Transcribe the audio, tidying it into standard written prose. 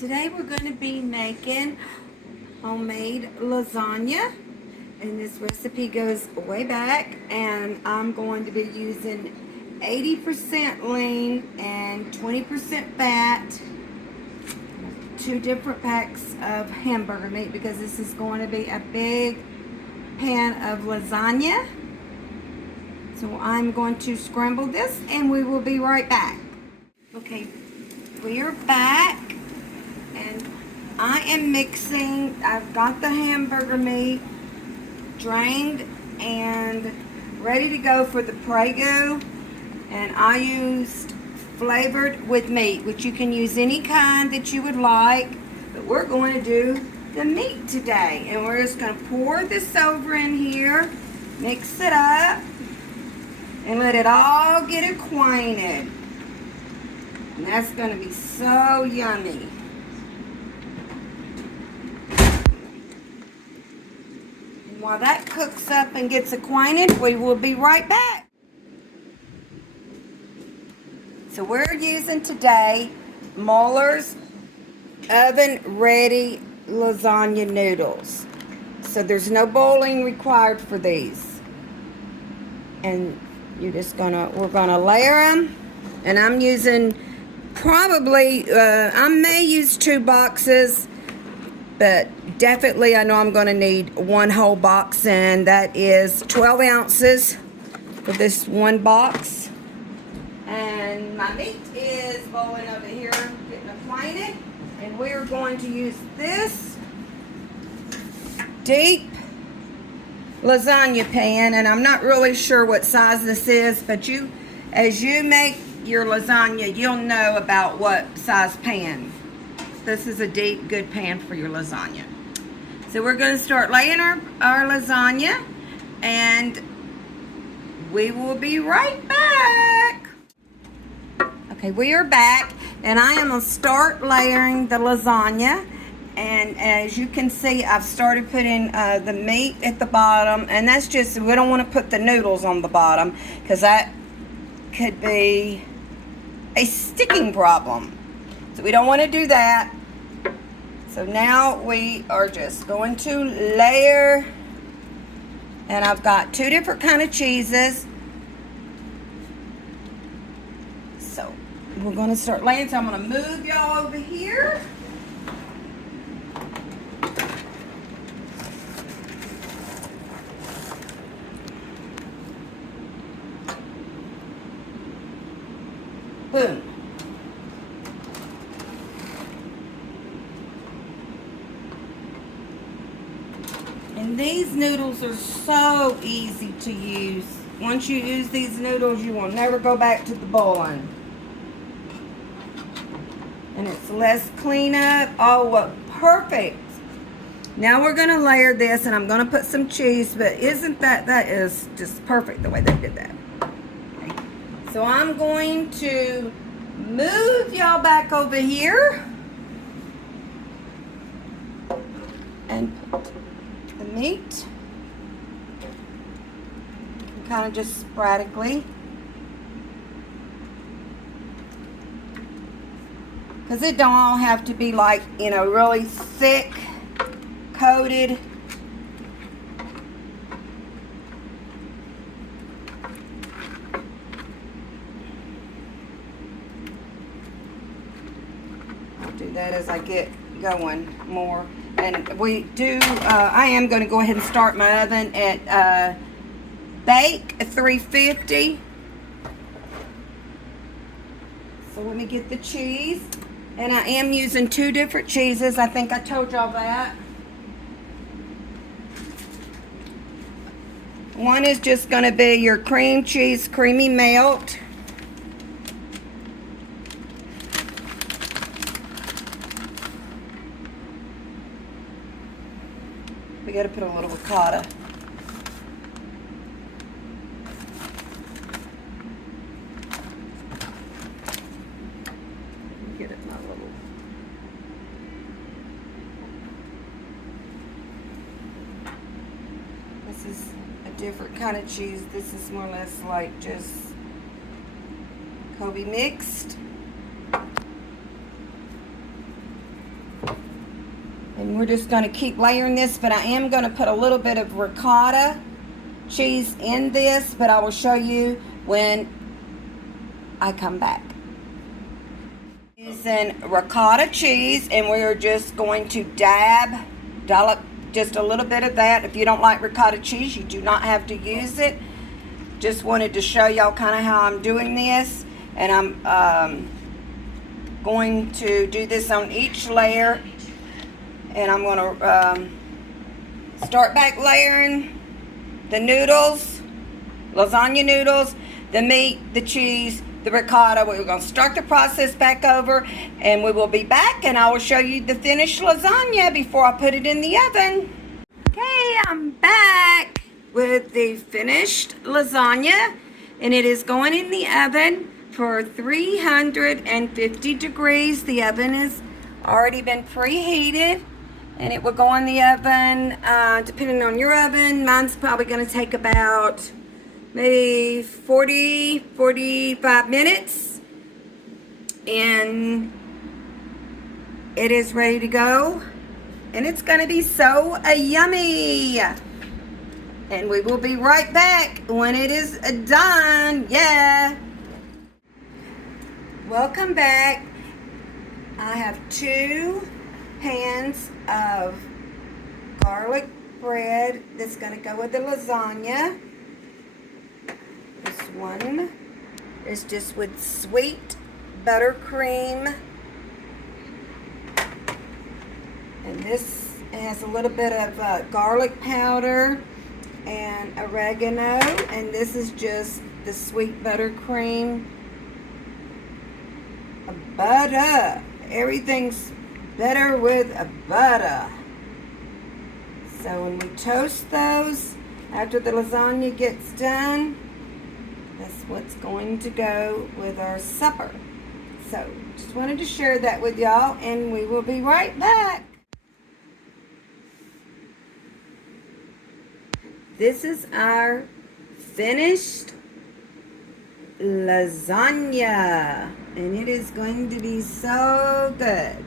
Today we're going to be making homemade lasagna, and this recipe goes way back, and I'm going to be using 80% lean and 20% fat, 2 different packs of hamburger meat because this is going to be a big pan of lasagna. So I'm going to scramble this and we will be right back. Okay, we are back. And I am mixing, I've got the hamburger meat drained and ready to go for the Prego. And I used flavored with meat, which you can use any kind that you would like. But we're going to do the meat today. And we're just going to pour this over in here, mix it up, and let it all get acquainted. And that's going to be so yummy. While that cooks up and gets acquainted, we will be right back. So we're using today Mueller's oven-ready lasagna noodles. So there's no boiling required for these. And we're gonna layer them. And I'm using probably, I may use 2 boxes, but definitely I know I'm going to need 1 whole box, and that is 12 ounces for this 1 box. And my meat is boiling over here, getting acquainted, and we're going to use this deep lasagna pan, and I'm not really sure what size this is, but as you make your lasagna, you'll know about what size pan. This is a deep, good pan for your lasagna. So we're going to start laying our lasagna, and we will be right back. Okay, we are back, and I am going to start layering the lasagna. And as you can see, I've started putting the meat at the bottom, and that's just, we don't want to put the noodles on the bottom because that could be a sticking problem. So we don't want to do that. So now we are just going to layer, and I've got 2 different kind of cheeses. So we're going to start laying. So I'm going to move y'all over here. Boom. And these noodles are so easy to use. Once you use these noodles, you will never go back to the boiling. And it's less cleanup. Oh, what perfect. Now we're going to layer this, and I'm going to put some cheese, but isn't that is just perfect the way they did that. Okay. So I'm going to move y'all back over here and put the meat, kind of just sporadically, because it don't all have to be like, really thick coated. I'll do that as I get going more. And we do, I am going to go ahead and start my oven at bake at 350. So let me get the cheese. And I am using 2 different cheeses. I think I told y'all that. One is just going to be your cream cheese creamy melt. We got to put a little ricotta. Get it my little. This is a different kind of cheese. This is more or less like just Kobe mixed. And we're just going to keep layering this, but I am going to put a little bit of ricotta cheese in this, but I will show you when I come back. Using ricotta cheese, and we're just going to dollop just a little bit of that. If you don't like ricotta cheese, you do not have to use it. Just wanted to show y'all kind of how I'm doing this, and I'm going to do this on each layer, and I'm going to start back layering the noodles, lasagna noodles, the meat, the cheese, the ricotta. We're going to start the process back over, and we will be back, and I will show you the finished lasagna before I put it in the oven. Okay, I'm back with the finished lasagna, and it is going in the oven for 350 degrees. The oven has already been preheated, and it will go in the oven, depending on your oven. Mine's probably going to take about maybe 45 minutes, and it is ready to go, and it's going to be so yummy. And we will be right back when it is done. Yeah. Welcome back. I have 2 pans of garlic bread that's going to go with the lasagna. This one is just with sweet buttercream, and this has a little bit of garlic powder and oregano, and this is just the sweet buttercream. Butter, everything's better with a butter. So when we toast those after the lasagna gets done, that's what's going to go with our supper. So just wanted to share that with y'all, and we will be right back. This is our finished lasagna, and it is going to be so good.